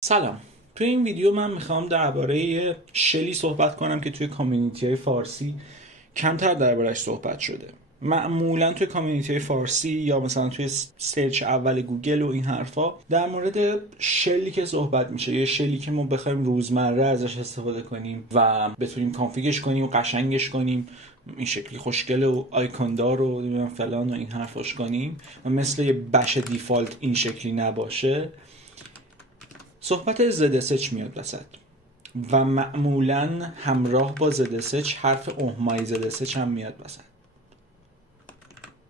سلام. توی این ویدیو من میخوام درباره شلی صحبت کنم که توی کامیونیتی های فارسی کمتر درباره‌اش صحبت شده. معمولا توی کامیونیتی های فارسی یا مثلا توی سرچ اول گوگل و این حرفا در مورد شلی که صحبت میشه، یه شلی که ما بخوایم روزمره ازش استفاده کنیم و بتونیم کانفیگش کنیم و قشنگش کنیم، این شکلی خوشگله و آیکون دار و فلان و این حرفاش کنیم و مثل یه بش دیفالت این شکلی نباشه. صحبت ZSH میاد وسط و معمولا همراه با ZSH حرف اوهمای ZSH هم میاد وسط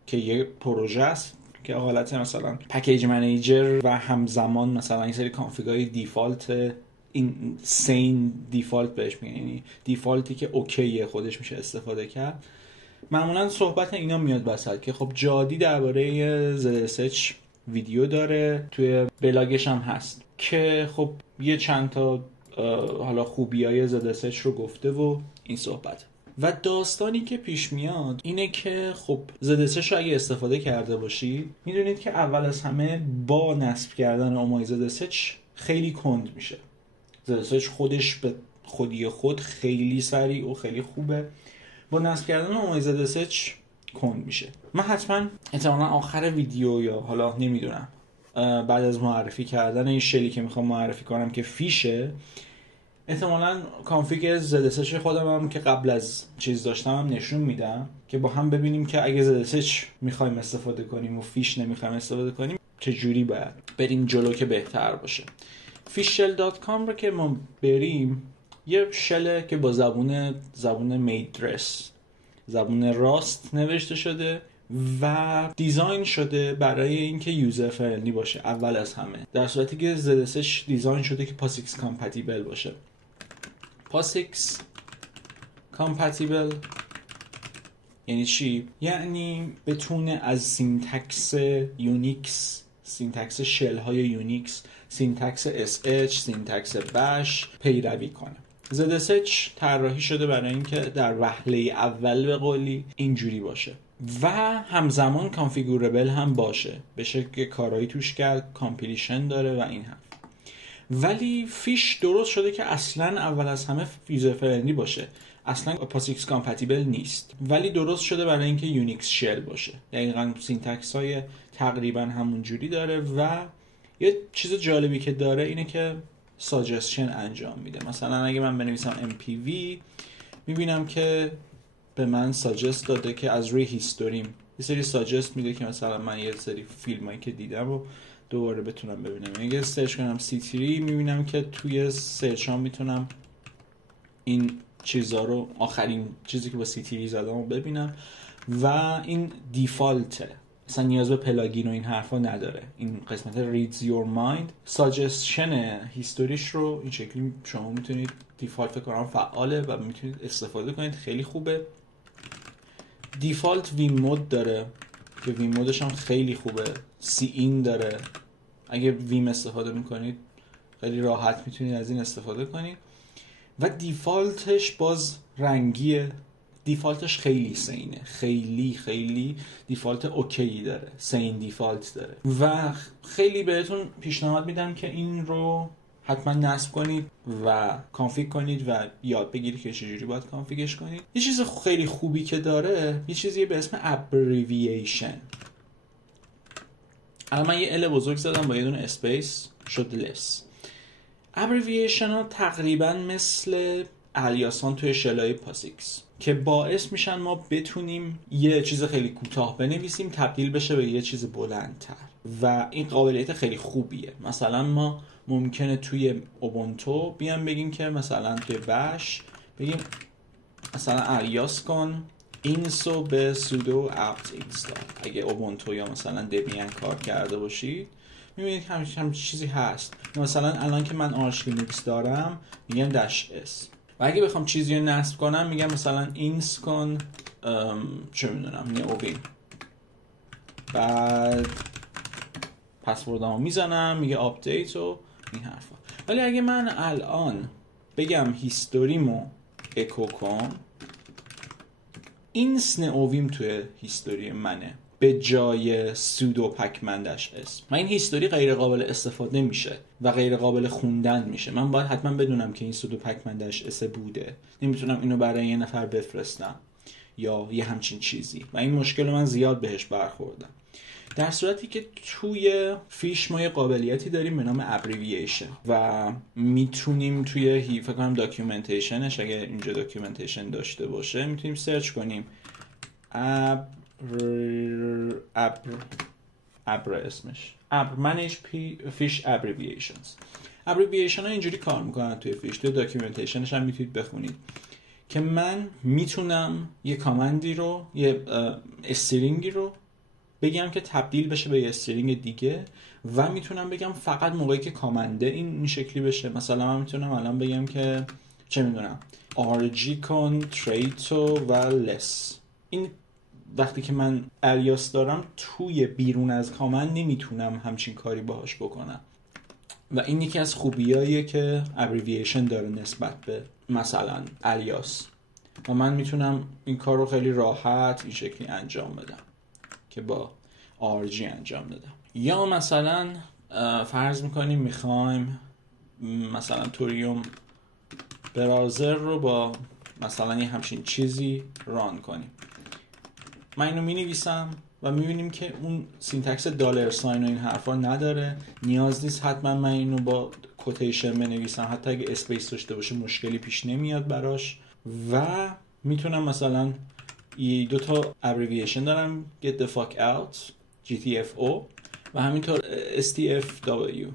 که یه پروژه است که حالت مثلا پکیج منیجر و همزمان مثلا این سری کانفیگای دیفالت، این سین دیفالت بهش میگن، یعنی دیفالتی که اوکیه خودش میشه استفاده کرد. معمولا صحبت اینا میاد وسط که خب جادی درباره ZSH ویدیو داره، توی بلاگش هم هست که خب یه چند تا حالا خوبیای ZSH رو گفته و این صحبت. و داستانی که پیش میاد اینه که خب ZSH رو اگه استفاده کرده باشید میدونید که اول از همه با نصب کردن اومای ZSH خیلی کند میشه. ZSH خودش به خودی خود خیلی سریع و خیلی خوبه، با نصب کردن اومای ZSH کند میشه. من حتما احتمالاً آخر ویدیو یا حالا نمیدونم بعد از معرفی کردن این شلی که میخوام معرفی کنم که فیشه، احتمالاً کانفیگ ZSH خودم هم که قبل از چیز داشتم هم نشون میدم که با هم ببینیم که اگه ZSH میخوایم استفاده کنیم و فیش نمیخوایم استفاده کنیم چه جوری باید بریم جلو که بهتر باشه. fishshell.com رو که ما بریم، یه شله که با زبون میدرس، زبون راست نوشته شده و دیزاین شده برای اینکه یوزر فرندلی باشه اول از همه، در صورتی که ZSH دیزاین شده که POSIX کامپتیبل باشه. POSIX کامپتیبل یعنی چی؟ یعنی بتونه از سینتکس یونیکس، سینتکس شل های یونیکس، سینتکس SH، سینتکس بش پیروی کنه. ZSH طراحی شده برای اینکه در وهله اول به قولی اینجوری باشه و همزمان کانفیگوربل هم باشه، بشه که کارهایی توش کرد، کامپیلیشن داره و این هم. ولی فیش درست شده که اصلا اول از همه یوزر فرندلی باشه، اصلا POSIX کامپتیبل نیست، ولی درست شده برای اینکه یونیکس شل باشه. دقیقاً سینتکس های تقریبا همون جوری داره و یه چیز جالبی که داره اینه که ساجستشن انجام میده. مثلا اگه من بنویسم MPV میبینم که به من ساجست داده که از روی هیستوریم یه سری ساجست میده که مثلا من یه سری فیلمایی که دیدم رو دوباره بتونم ببینم. اگه سرچ کنم C3 میبینم که توی سرچ ها میتونم این چیزا رو، آخرین چیزی که با C3 زدم رو ببینم و این دیفالته، اصلا نیاز به پلاگین و این حرفا نداره. این قسمت reads your mind ساجستشن هیستوریش رو این شکلی شما میتونید دیفالت فکر کنم فعاله و میتونید استفاده کنید، خیلی خوبه. دیفالت ویم مود داره که ویم مودش هم خیلی خوبه. سی این داره، اگه ویم استفاده میکنید خیلی راحت میتونید از این استفاده کنید. و دیفالتش باز رنگیه، دیفالتش خیلی سینه، خیلی دیفالت اوکی داره، سین دیفالت داره و خیلی بهتون پیشنهاد میدم که این رو حتما نصب کنید و کانفیگ کنید و یاد بگیرید که چجوری باید کانفیگش کنید. یه چیز خیلی خوبی که داره یه چیزی به اسم ابریویشن. الان من یه ال بزرگ زدم با یه دونه اسپیس شد لس. ابریویشن ها تقریبا مثل الیاسان توی شلای پاسیکس که باعث میشن ما بتونیم یه چیز خیلی کوتاه بنویسیم تبدیل بشه به یه چیز بلندتر و این قابلیت خیلی خوبیه. مثلا ما ممکنه توی اوبونتو بیام بگیم که مثلا توی بش بگیم مثلا الیاس کن اینسو به سودو apt اینستال. اگه اوبونتو یا مثلا دبیان کار کرده باشید میبینید همین چیزی هست. مثلا الان که من آرچ لینوکس دارم میگم داش اس و اگه بخوام چیزی رو نصب کنم میگم مثلا اینس کن چه میدونم نئوویم، بعد پسوردامو میزنم میگه آپدیت و این حرفا. ولی اگه من الان بگم هیستوریمو اکو کن، اینس نئوویم توی هیستوری منه به جای سودو پکمندش اس و این هیستوری غیر قابل استفاده میشه و غیر قابل خوندن میشه. من باید حتما بدونم که این سودو پکمندش اس بوده، نمیتونم اینو برای یه نفر بفرستم یا یه همچین چیزی و این مشکل من زیاد بهش برخوردم. در صورتی که توی فیش ما یه قابلیتی داریم به نام ابریوییشن و میتونیم توی فکر کنم داکیومنتیشنش، اگه اینجا داکیومنتیشن داشته باشه، میتونیم سرچ کنیم ابر اسمش manage fish abbreviations. ابریوییشن ها اینجوری کار میکنن توی فیش. توی داکیومنتیشنش هم میتونید بخونید که من میتونم یه کامندی رو، یه استرینگی رو بگم که تبدیل بشه به یه استرینگ دیگه و میتونم بگم فقط موقعی که کامنده این شکلی بشه. مثلا من میتونم الان بگم که چه میدونم RG کن تریتو و less. این وقتی که من الیاس دارم توی بیرون از کامند نمیتونم همچین کاری باهاش بکنم و این یکی از خوبیاییه که ابریوییشن داره نسبت به مثلا الیاس و من میتونم این کار رو خیلی راحت این شکلی انجام بدم که با RG انجام دادم. یا مثلا فرض میکنیم میخوایم مثلا توریوم براوزر رو با مثلا یه همچین چیزی ران کنیم. من اینو مینویسم و میبینیم که اون سینتکس دلار ساین و این حرفا نداره. نیاز نیست حتما من اینو با کوتیشن بنویسم، حتی اگه اسپیس داشته باشه مشکلی پیش نمیاد براش و میتونم مثلا یه دو تا ابریوییشن دارم get the fuck out GTFO و همینطور STFW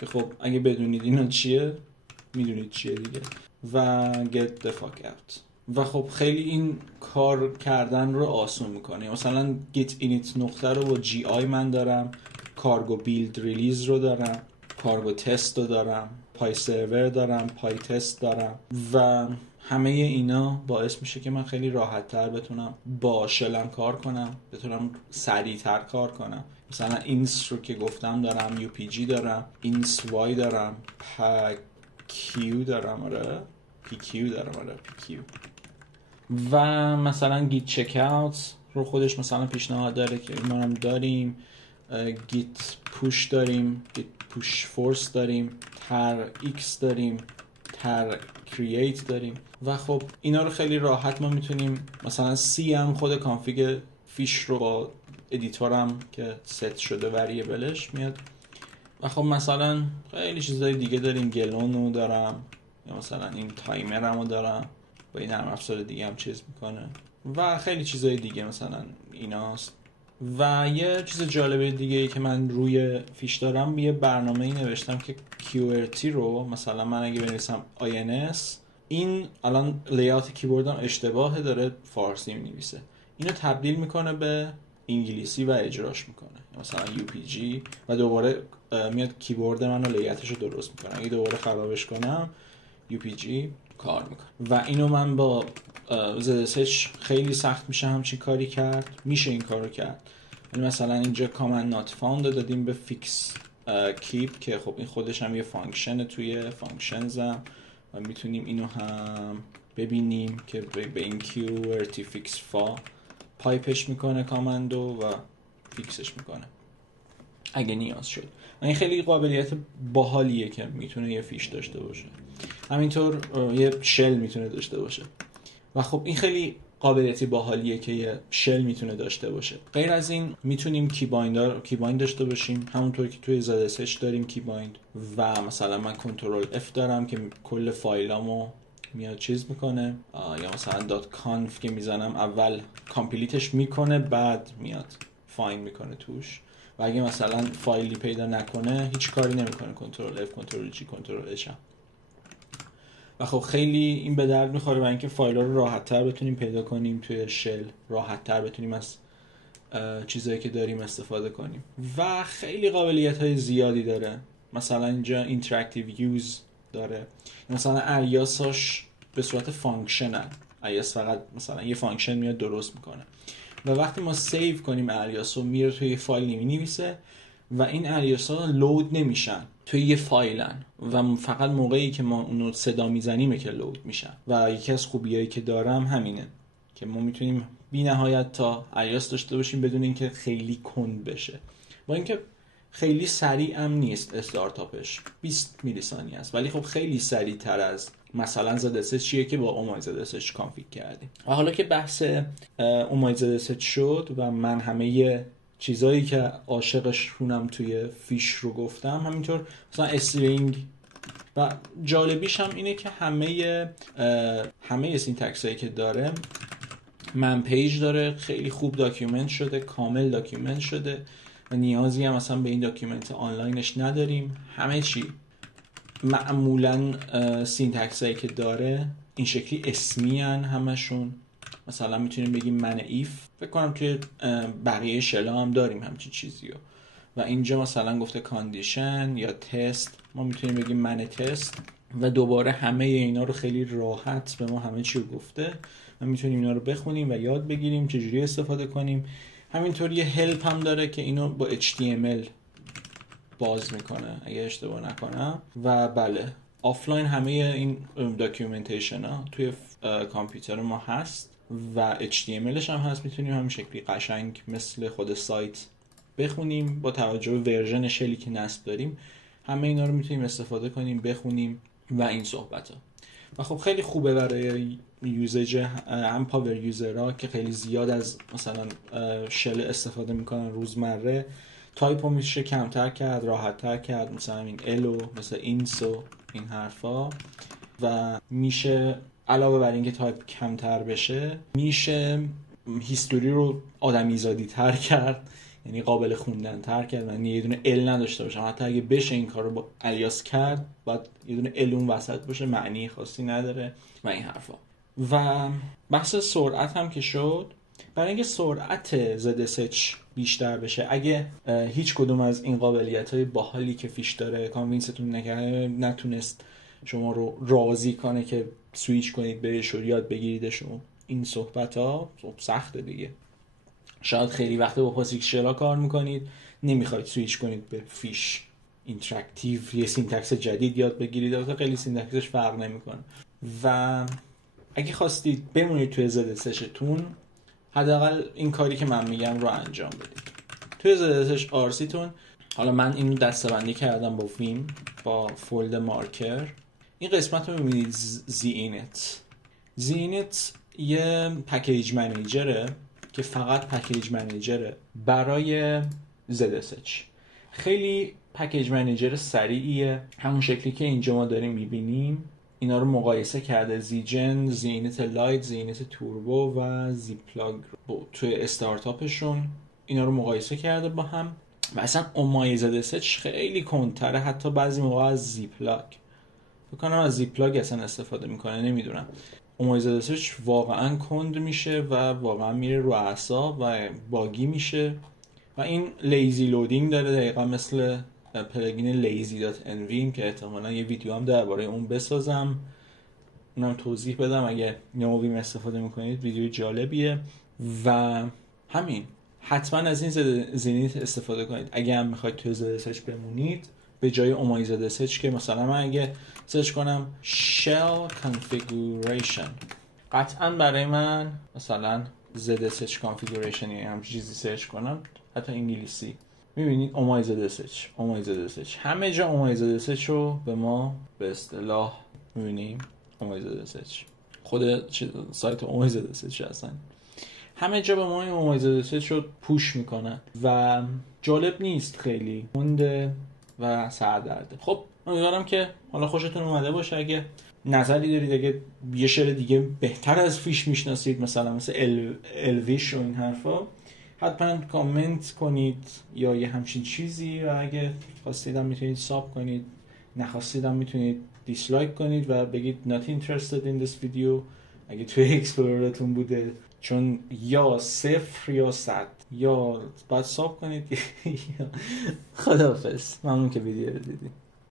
که خب اگه بدونید اینا چیه میدونید چیه دیگه و get the fuck out و خب خیلی این کار کردن رو آسون میکنه. مثلا git init نقطه رو با GI من دارم، کارگو بیلد ریلیز رو دارم، کارگو تست رو دارم، پای سرور دارم، پای تست دارم و همه اینا باعث میشه که من خیلی راحت تر بتونم با شلم کار کنم، بتونم سریع تر کار کنم. مثلا اینس رو که گفتم دارم، UPG دارم، اینس وای دارم، PQ دارم، آره PQ دارم، آره PQ و مثلا گیت چک اوت رو خودش مثلا پیشنهاد داره که ما هم داریم، گیت پوش داریم، گیت پوش فورس داریم، تر ایکس داریم، تر کرییت داریم و خب اینا رو خیلی راحت ما میتونیم مثلا سی هم خود کانفیگ فیش رو با ادیتورم که ست شده وریبلش میاد و خب مثلا خیلی چیزای دیگه داریم. گلون رو دارم یا مثلا این تایمر رو دارم با این نرم افزار دیگه هم چیز میکنه و خیلی چیزای دیگه مثلا ایناست. و یه چیز جالبه دیگه ای که من روی فیش دارم، یه برنامه‌ای نوشتم که QWERTY رو مثلا من اگه بنویسم INS، این الان لیاوت کیبوردم اشتباهه، داره فارسی می‌نویسه، اینو تبدیل میکنه به انگلیسی و اجراش میکنه مثلا UPG و دوباره میاد کیبورد منو لیاتش رو درست میکنه. اگه دوباره خرابش کنم UPG کار میکنه و اینو من با ZSH خیلی سخت میشه همچین کاری کرد، میشه این کارو کرد. ولی مثلا اینجا کامند نات فاوند دادیم به فیکس کیپ که خب این خودش هم یه فانکشن توی فانکشنز هم و میتونیم اینو هم ببینیم که به این QWERTY فیکس فا پایپش میکنه کامندو و فیکسش میکنه اگه نیاز شد. این خیلی قابلیت باحالیه که میتونه یه فیش داشته باشه. همینطور یه شل میتونه داشته باشه و خب این خیلی قابلیتی باحالیه که یه شل میتونه داشته باشه. غیر از این میتونیم کیبایند داشته باشیم، همونطور که توی ZSH داریم کیبایند و مثلا من کنترل F دارم که کل فایلامو میاد چیز میکنه یا مثلا .conf که میزنم اول کامپلیتش میکنه بعد میاد فایند میکنه توش و اگه مثلا فایلی پیدا نکنه هیچ کاری نمیکنه، کنترل F کنترل G کنترل H هم. و خب خیلی این به درد میخوره برای اینکه فایل‌ها رو راحت‌تر بتونیم پیدا کنیم توی شل، راحت‌تر بتونیم از چیزایی که داریم استفاده کنیم و خیلی قابلیت‌های زیادی داره. مثلا اینجا اینتراکتیو یوز داره، مثلا الیاساش به صورت فانکشنن، الیاس فقط مثلا یه فانکشن میاد درست میکنه و وقتی ما سیو کنیم الیاس رو میره توی فایل مینویسه و این الیاس ها لود نمیشن توی یه فایلن و فقط موقعی که ما اونو صدا میزنیمه که لود میشن و یکی از خوبیایی که دارم همینه که ما میتونیم بی نهایت تا الیاس داشته باشیم بدون اینکه خیلی کند بشه. با اینکه خیلی سریع هم نیست استارتاپش، 20 میلی ثانیه است، ولی خب خیلی سریع تر از مثلا ZSH چیه که با اومای ZSH کانفیگ کردیم. و حالا که بحث اومای ZSH شد و من همه چیزایی که عاشقشونم توی فیش رو گفتم، همینطور مثلا استرینگ و جالبیش هم اینه که همه سینتکس هایی که داره من پیج داره، خیلی خوب داکیومنت شده، کامل داکیومنت شده و نیازی هم مثلا به این داکیومنت آنلاینش نداریم. همه چی معمولا سینتکس هایی که داره این شکلی اسمی هن همشون. مثلا میتونیم بگیم من ایف، فکر کنم توی بقیه شلا هم داریم همچین چیزیو. و اینجا مثلا گفته کاندیشن یا تست، ما میتونیم بگیم من تست و دوباره همه اینا رو خیلی راحت به ما همه چی رو گفته و میتونیم اینا رو بخونیم و یاد بگیریم چجوری استفاده کنیم. همینطور یه هلپ هم داره که اینو با HTML باز میکنه اگه اشتباه نکنم. و بله آفلاین همه این داکیومنتیشن ها توی کامپیوتر ما هست و HTMLش هم هست، میتونیم همین شکلی قشنگ مثل خود سایت بخونیم. با توجه به ورژن شلی که نصب داریم همه اینا رو میتونیم استفاده کنیم، بخونیم و این صحبت ها. و خب خیلی خوبه برای یوزج هم پاور یوزرها که خیلی زیاد از مثلا شل استفاده میکنن روزمره. تایپ رو میشه کمتر کرد، راحت تر کرد، مثلا این الو، مثلا اینسو، این حرفا. و میشه علاوه بر اینکه تایپ کمتر بشه میشه هیستوری رو آدمیزادی تر کرد، یعنی قابل خوندن تر کرد، یعنی یه دونه ال نداشته باشه. حتی اگه بشه این کار رو با الیاس کرد باید یه دونه الون وسط باشه، معنی خاصی نداره و این حرفا. و بحث سرعت هم که شد، برای اینکه سرعت ZSH بیشتر بشه، اگه هیچ کدوم از این قابلیت‌های باحالی که فیش داره کانوینستون نکرده، نتونست شما رو راضی کنه که سویچ کنید بهش و یاد بگیریدش و این صحبت‌ها، سخته دیگه. شاید خیلی وقت با پاسیکس شلا کار میکنید، نمیخواید سویچ کنید به فیش اینتراکتیو، یه سینتکس جدید یاد بگیرید، البته خیلی سینتکسش فرق نمیکنه. و اگه خواستید بمونید توی ZSHتون، حداقل این کاری که من میگم رو انجام بدید. توی ZSH RC تون، حالا من اینو دسته‌بندی کردم با ویم، با فولد مارکر. این قسمت رو میبینید زینت یه پکیج منیجره که فقط پکیج منیجره برای ZSH. خیلی پکیج منیجر سریعیه، همون شکلی که اینجا ما داریم میبینیم. اینا رو مقایسه کرده، زیجن، زینت لایت، زینت توربو و زیپلاگ توی استارتاپشون اینا رو مقایسه کرده با هم. و اصلا اومای ZSH خیلی کندتره، حتی بعضی موقع از زیپلاگ. فکر کنم از زیپلاگ اصلا استفاده میکنه، نمیدونم. اومای ZSH واقعا کند میشه و واقعا میره رو اعصاب و باگی میشه. و این لیزی لودینگ داره، دقیقا مثل پلاگین lazy.nvim که احتمالا یه ویدیو هم درباره اون بسازم، اونم توضیح بدم اگه نوویم استفاده میکنید. ویدیو جالبیه. و همین، حتما از این زینیت استفاده کنید اگه هم میخواید توی ZSH بمونید، به جای اومای ZSH که مثلا من اگه سرچ کنم shell configuration، قطعا برای من مثلا ZSH configuration یا همچین چیزی سرچ کنم، حتی انگلیسی، میبینید اومای ZSH همه جا اومای ZSH رو به ما به اصطلاح میبینیم. اومای ZSH خود سایت اومای ZSH هستن، همه جا به ما این اومای ZSH رو پوش میکنن و جالب نیست، خیلی مونده و سردرده. خب امیدوارم که حالا خوشتون اومده باشه. اگه نظری دارید، اگه یه شل دیگه بهتر از فیش میشناسید، مثل الویش و این حرفا، حتما کامنت کنید یا یه همچین چیزی. و اگه خواستیدم میتونید ساب کنید، نخواستیدم میتونید دیسلایک کنید و بگید not interested in this video اگه توی اکسپلوررتون بوده، چون یا 0 یا 100 یا باید ساب کنید. خداحافظ، ممنون که ویدیو رو دیدید.